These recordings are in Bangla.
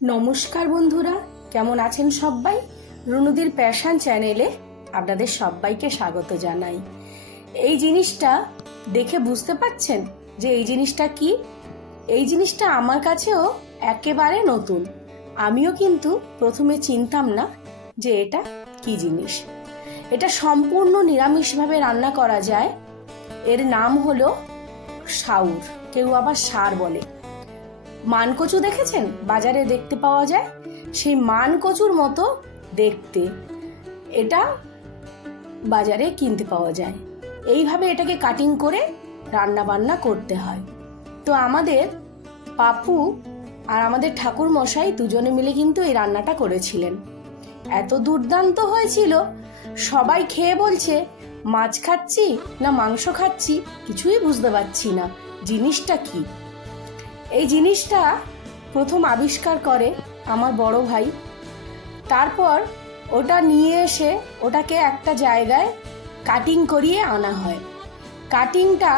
নমস্কার বন্ধুরা, কেমন আছেন সবাই? রুনুদির প্যাশন চ্যানেলে আপনাদের সবাইকে স্বাগত জানাই। এই জিনিসটা দেখে বুঝতে পাচ্ছেন যে এই জিনিসটা কি? এই জিনিসটা আমার কাছেও একেবারে নতুন। আমিও কিন্তু প্রথমে চিনতাম না যে এটা কি জিনিস। এটা সম্পূর্ণ নিরামিষভাবে রান্না করা যায়। এর নাম হলো সাউর, কেউ আবার সার বলে। মানকচু দেখেছেন? বাজারে দেখতে পাওয়া যায়, সেই মানকচুর মতো দেখতে এটা বাজারে কিনতে পাওয়া যায়। এইভাবে এটাকে কাটিং করে রান্না বান্না করতে হয়। তো আমাদের পাপু আর আমাদের ঠাকুর মশাই দুজনে মিলে কিন্তু এই রান্নাটা করেছিলেন। এত দুর্দান্ত হয়েছিল, সবাই খেয়ে বলছে মাছ খাচ্ছি না মাংস খাচ্ছি কিছুই বুঝতে পারছি না জিনিসটা কি। এই জিনিসটা প্রথম আবিষ্কার করে আমার বড় ভাই। তারপর ওটা নিয়ে এসে ওটাকে একটা জায়গায় কাটিং করিয়ে আনা হয়। কাটিংটা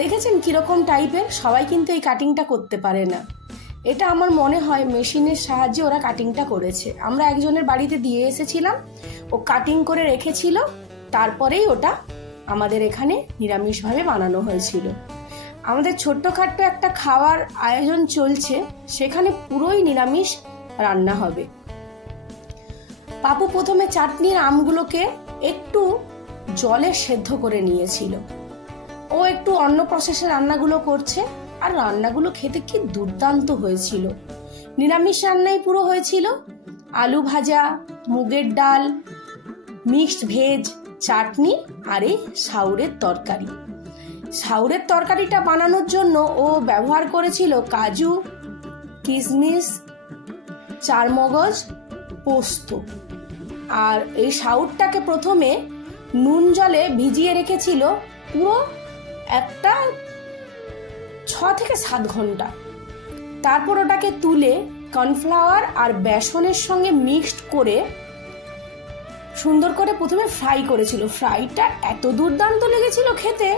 দেখেছেন কিরকম টাইপের? সবাই কিন্তু এই কাটিংটা করতে পারে না। এটা আমার মনে হয় মেশিনের সাহায্যে ওরা কাটিংটা করেছে। আমরা একজনের বাড়িতে দিয়ে এসেছিলাম, ও কাটিং করে রেখেছিল, তারপরেই ওটা আমাদের এখানে নিরামিষভাবে বানানো হয়েছিল। আমাদের ছোট্টখাট্ট একটা খাওয়ার আয়োজন চলছে, সেখানে পুরোই নিরামিষ রান্না হবে। পাপু প্রথমে চাটনির আমগুলোকে একটু জলে সেদ্ধ করে নিয়েছিল। ও একটু অন্য প্রসেসে রান্নাগুলো করছে, আর রান্নাগুলো খেতে কি দুর্দান্ত হয়েছিল। নিরামিষ রান্নাই পুরো হয়েছিল। আলু ভাজা, মুগের ডাল, মিক্সড ভেজ, চাটনি আর এই সাউরের তরকারি। সাউরের তরকারিটা বানানোর জন্য ও ব্যবহার করেছিল কাজু, কিশমিশ, চারমগজ, পোস্ত। আর এই সাউরটাকে প্রথমে নুন জলে ভিজিয়ে রেখেছিল পুরো একটা 6 থেকে 7 ঘন্টা। তারপর ওটাকে তুলে কর্নফ্লাওয়ার আর বেসনের সঙ্গে মিক্সড করে সুন্দর করে প্রথমে ফ্রাই করেছিল। ফ্রাইটা এত দুর্দান্ত লেগেছিল খেতে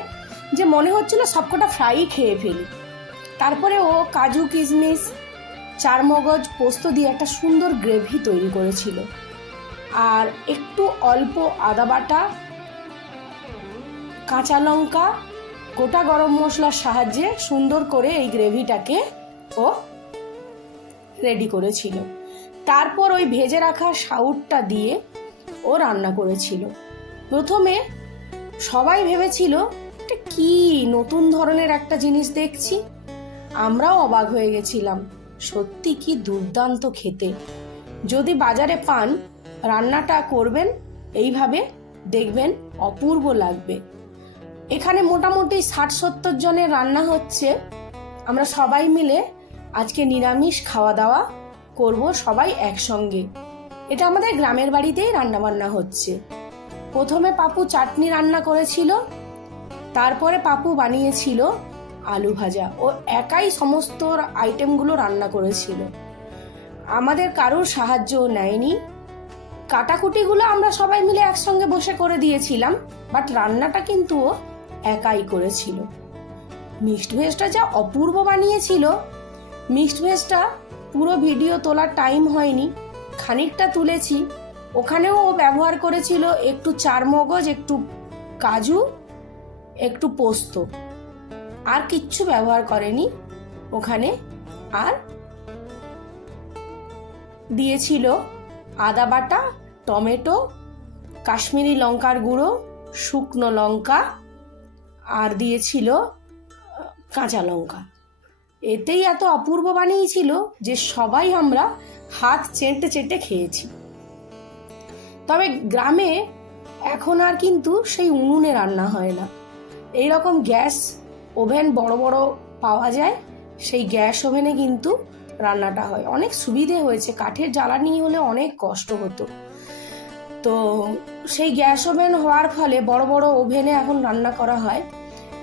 যে মনে হচ্ছিল সবকটা ফ্রাই খেয়ে ফেলি। তারপরে ও কাজু, কিশমিশ, চারমগজ, পোস্ত দিয়ে একটা সুন্দর গ্রেভি তৈরি করেছিল। আর একটু অল্প আদা বাটা, কাঁচা লঙ্কা, গোটা গরম মশলার সাহায্যে সুন্দর করে এই গ্রেভিটাকে ও রেডি করেছিল। তারপর ওই ভেজে রাখা সাউরটা দিয়ে ও রান্না করেছিল। প্রথমে সবাই ভেবেছিল এটা কি নতুন ধরনের একটা জিনিস দেখছি। আমরাও অবাক হয়ে গেছিলাম, সত্যি কি দুর্দান্ত খেতে। যদি বাজারে পান, রান্নাটা করবেন এইভাবে, দেখবেন অপূর্ব লাগবে। এখানে মোটামুটি 60-70 জনের রান্না হচ্ছে। আমরা সবাই মিলে আজকে নিরামিষ খাওয়া দাওয়া করব, সবাই একসঙ্গে। এটা আমাদের গ্রামের বাড়িতেই রান্না বান্না হচ্ছে। প্রথমে পাপু চাটনি রান্না করেছিল, তারপরে পাপু বানিয়েছিল আলু ভাজা। ও একাই সমস্ত আইটেমগুলো রান্না করেছিল, আমাদের কারোর সাহায্যও নেয়নি। কাটাকুটিগুলো আমরা সবাই মিলে একসঙ্গে বসে করে দিয়েছিলাম, বাট রান্নাটা কিন্তু ও একাই করেছিল। মিক্সড ভেজটা যা অপূর্ব বানিয়েছিল, মিক্সড ভেজটা পুরো ভিডিও তোলার টাইম হয়নি, খানিকটা তুলেছি। ওখানেও ও ব্যবহার করেছিল একটু চারমগজ, একটু কাজু, একটু পোস্ত, আর কিচ্ছু ব্যবহার করেনি ওখানে। আর দিয়েছিল আদা বাটা, টমেটো, কাশ্মীরি লঙ্কার গুঁড়ো, শুকনো লঙ্কা, আর দিয়েছিল কাঁচা লঙ্কা। এতেই এত অপূর্ব বানিয়েছিল যে সবাই আমরা হাত চেটে চেটে খেয়েছি। তবে গ্রামে এখন আর কিন্তু সেই উনুনে রান্না হয় না, এইরকম গ্যাস ওভেন বড় বড় পাওয়া যায়, সেই গ্যাস ওভেনে কিন্তু রান্নাটা হয়। অনেক সুবিধে হয়েছে, কাঠের জ্বালানি হলে অনেক কষ্ট হতো। তো সেই গ্যাস ওভেন হওয়ার ফলে বড় বড় ওভেনে এখন রান্না করা হয়,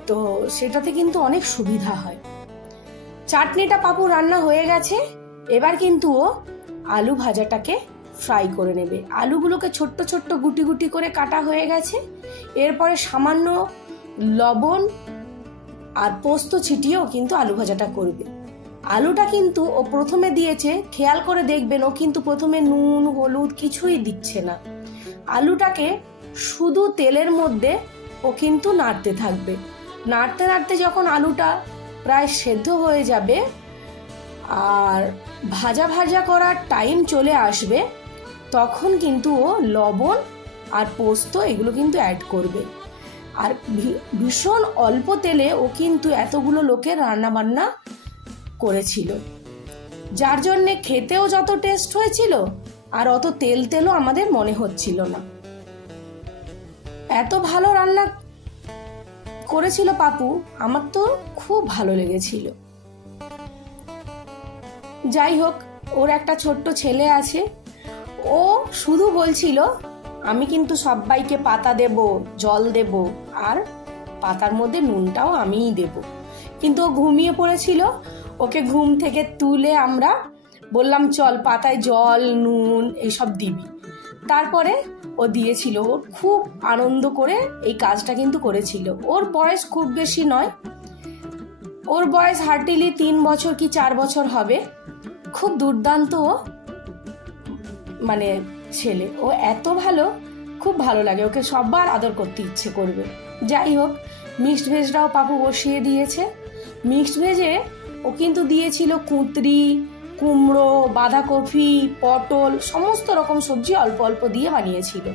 তো সেটাতে কিন্তু অনেক সুবিধা হয়। চাটনিটা পাপু রান্না হয়ে গেছে, এবার কিন্তু ও আলু ভাজাটাকে ফ্রাই করে নেবে। আলুগুলোকে ছোট্ট ছোট্ট গুটি গুটি করে কাটা হয়ে গেছে। এরপরে সামান্য লবণ আর পোস্ত ছিটিয়েও কিন্তু আলু ভাজাটা করবে। আলুটা কিন্তু ও প্রথমে দিয়েছে, খেয়াল করে দেখবেন ও কিন্তু প্রথমে নুন হলুদ কিছুই দিচ্ছে না। আলুটাকে শুধু তেলের মধ্যে ও কিন্তু নাড়তে থাকবে। নাড়তে নাড়তে যখন আলুটা প্রায় সেদ্ধ হয়ে যাবে আর ভাজা ভাজা করার টাইম চলে আসবে, তখন কিন্তু ও লবণ আর পোস্ত এগুলো কিন্তু অ্যাড করবে। আর ভীষণ অল্প তেলে ও কিন্তু এতগুলো লোকের রান্না বান্না করেছিল, যার জন্যে খেতেও যত টেস্ট হয়েছিল আর অত তেল তেলও আমাদের মনে হচ্ছিল না। এত ভালো রান্না করেছিল পাপু, আমার তো খুব ভালো লেগেছিল। যাই হোক, ওর একটা ছোট্ট ছেলে আছে, ও শুধু বলছিল আমি কিন্তু সবাইকে পাতা দেব, জল দেব, আর পাতার মধ্যে নুনটাও আমিই দেব। কিন্তু ও ঘুমিয়ে পড়েছিল। ওকে ঘুম থেকে তুলে আমরা বললাম চল পাতায় জল নুন এইসব দিবি। তারপরে ও দিয়েছিল। ও খুব আনন্দ করে এই কাজটা কিন্তু করেছিল। ওর বয়স খুব বেশি নয়, ওর বয়স হার্টিলি 3 বছর কি 4 বছর হবে। খুব দুর্দান্ত মানে ছেলে, ও এত ভালো, খুব ভালো লাগে, ওকে সবার আদর করতে ইচ্ছে করবে। যাই হোক, মিক্সড ভেজটাও পাপু বসিয়ে দিয়েছে। মিক্সড ভেজে ও কিন্তু দিয়েছিল কুঁদরি, কুমড়ো, বাঁধাকপি, পটল, সমস্ত রকম সবজি অল্প অল্প দিয়ে বানিয়েছিল।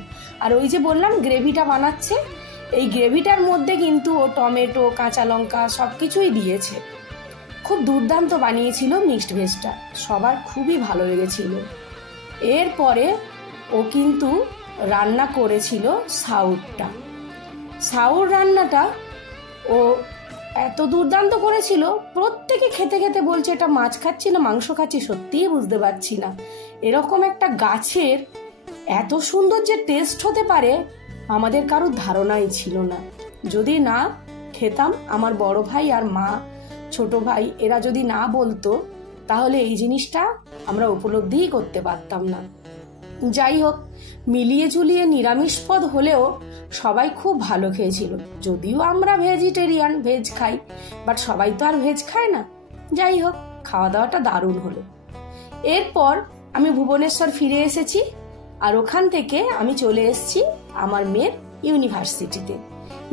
আর ওই যে বললাম গ্রেভিটা বানাচ্ছে, এই গ্রেভিটার মধ্যে কিন্তু ও টমেটো, কাঁচা লঙ্কা সব কিছুই দিয়েছে। খুব দুর্দান্ত বানিয়েছিল মিক্সড ভেজটা, সবার খুবই ভালো লেগেছিল। এরপরে ও কিন্তু রান্না করেছিল সাউথটা। সাউথ রান্নাটা ও এত দুর্দান্ত করেছিল, প্রত্যেকে খেতে খেতে বলছে এটা মাছ খাচ্ছি না মাংস খাচ্ছি, সত্যিই বুঝতে পারছি না। এরকম একটা গাছের এত সুন্দর যে টেস্ট হতে পারে আমাদের কারোর ধারণাই ছিল না। যদি না খেতাম, আমার বড় ভাই আর মা, ছোট ভাই এরা যদি না বলতো, তাহলে এই জিনিসটা আমরা উপলব্ধিই করতে পারতাম না। যাই হোক, মিলিয়ে ঝুলিয়ে নিরামিষ পদ হলেও সবাই খুব ভালো খেয়েছিল। যদিও আমরা ভেজিটেরিয়ান, ভেজ খাই, বাট সবাই তো আর ভেজ খায় না। যাই হোক, খাওয়া দাওয়াটা দারুণ হলো। এরপর আমি ভুবনেশ্বর ফিরে এসেছি, আর ওখান থেকে আমি চলে এসেছি আমার মেয়ের ইউনিভার্সিটিতে।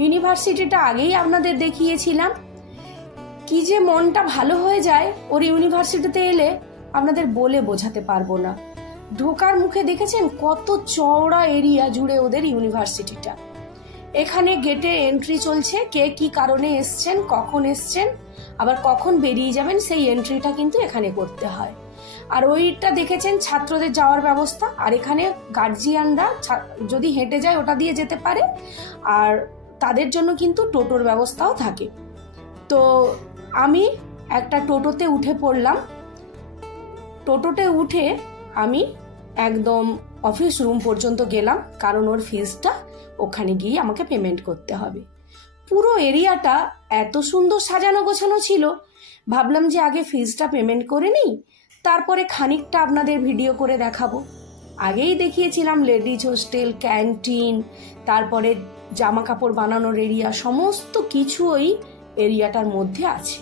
ইউনিভার্সিটিটা আগেই আপনাদের দেখিয়েছিলাম। কি যে মনটা ভালো হয়ে যায় ওর ইউনিভার্সিটিতে এলে, আপনাদের বলে বোঝাতে পারবো না। ঢোকার মুখে দেখেছেন কত চওড়া এরিয়া জুড়ে ওদের ইউনিভার্সিটিটা। এখানে গেটে এন্ট্রি চলছে, কে কি কারণে এসছেন, কখন এসছেন, আবার কখন বেরিয়ে যাবেন, সেই এন্ট্রিটা কিন্তু এখানে করতে হয়। আর ওইটা দেখেছেন ছাত্রদের যাওয়ার ব্যবস্থা, আর এখানে গার্জিয়ানরা যদি হেঁটে যায় ওটা দিয়ে যেতে পারে, আর তাদের জন্য কিন্তু টোটোর ব্যবস্থাও থাকে। তো আমি একটা টোটোতে উঠে পড়লাম। টোটোতে উঠে আমি একদম অফিস রুম পর্যন্ত গেলাম, কারণ ওর ফিজটা ওখানে গিয়ে আমাকে পেমেন্ট করতে হবে। পুরো এরিয়াটা এত সুন্দর সাজানো গোছানো ছিল, ভাবলাম যে আগে ফিজটা পেমেন্ট করে নিই, তারপরে খানিকটা আপনাদের ভিডিও করে দেখাবো। আগেই দেখিয়েছিলাম লেডিজ হোস্টেল, ক্যান্টিন, তারপরে জামা কাপড় বানানোর এরিয়া, সমস্ত কিছু ওই এরিয়াটার মধ্যে আছে।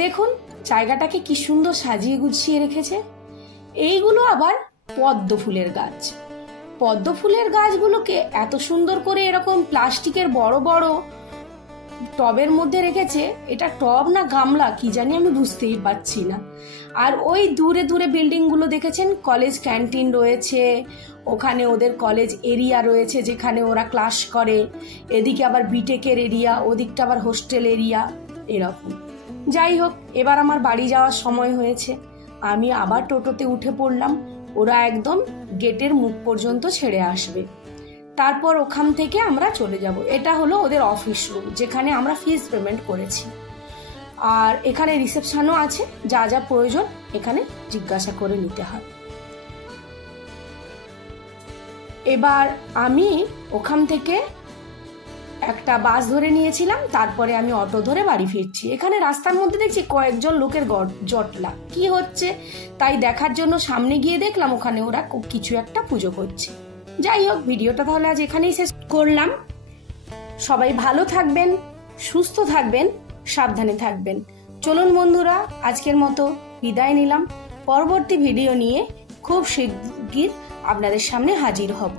দেখুন জায়গাটাকে কি সুন্দর সাজিয়ে গুছিয়ে রেখেছে। এইগুলো আবার পদ্ম ফুলের গাছ। পদ্ম ফুলের গাছগুলোকে এত সুন্দর করে এরকম প্লাস্টিকের বড় বড় টবের মধ্যে রেখেছে। এটা টব না গামলা কি জানি, আমি বুঝতেই পারছি না। আর ওই দূরে দূরে বিল্ডিং গুলো দেখেছেন, কলেজ ক্যান্টিন রয়েছে, ওখানে ওদের কলেজ এরিয়া রয়েছে যেখানে ওরা ক্লাস করে, এদিকে আবার বিটেকের এরিয়া, ওদিকটা আবার হোস্টেল এরিয়া, এরকম। যাই হোক, এবার আমার বাড়ি যাওয়ার সময় হয়েছে, আমি আবার টোটোতে উঠে পড়লাম। ওরা একদম গেটের মুখ পর্যন্ত ছেড়ে আসবে, তারপর ওখান থেকে আমরা চলে যাব। এটা হলো ওদের অফিস রুম, যেখানে আমরা ফিজ পেমেন্ট করেছি। আর এখানে রিসেপশনও আছে, যা যা প্রয়োজন এখানে জিজ্ঞাসা করে নিতে হয়। এবার আমি ওখান থেকে একটা বাস ধরে নিয়েছিলাম, তারপরে আমি অটো ধরে বাড়ি ফিরছি। এখানে রাস্তার মধ্যে দেখছি কয়েকজন লোকের জটলা, কি হচ্ছে তাই দেখার জন্য সামনে গিয়ে দেখলাম ওখানে ওরা কিছু একটা পুজো করছে। যাই হোক, ভিডিওটা তাহলে আজ এখানেই শেষ করলাম। সবাই ভালো থাকবেন, সুস্থ থাকবেন, সাবধানে থাকবেন। চলুন বন্ধুরা, আজকের মতো বিদায় নিলাম। পরবর্তী ভিডিও নিয়ে খুব শিগগির আপনাদের সামনে হাজির হব।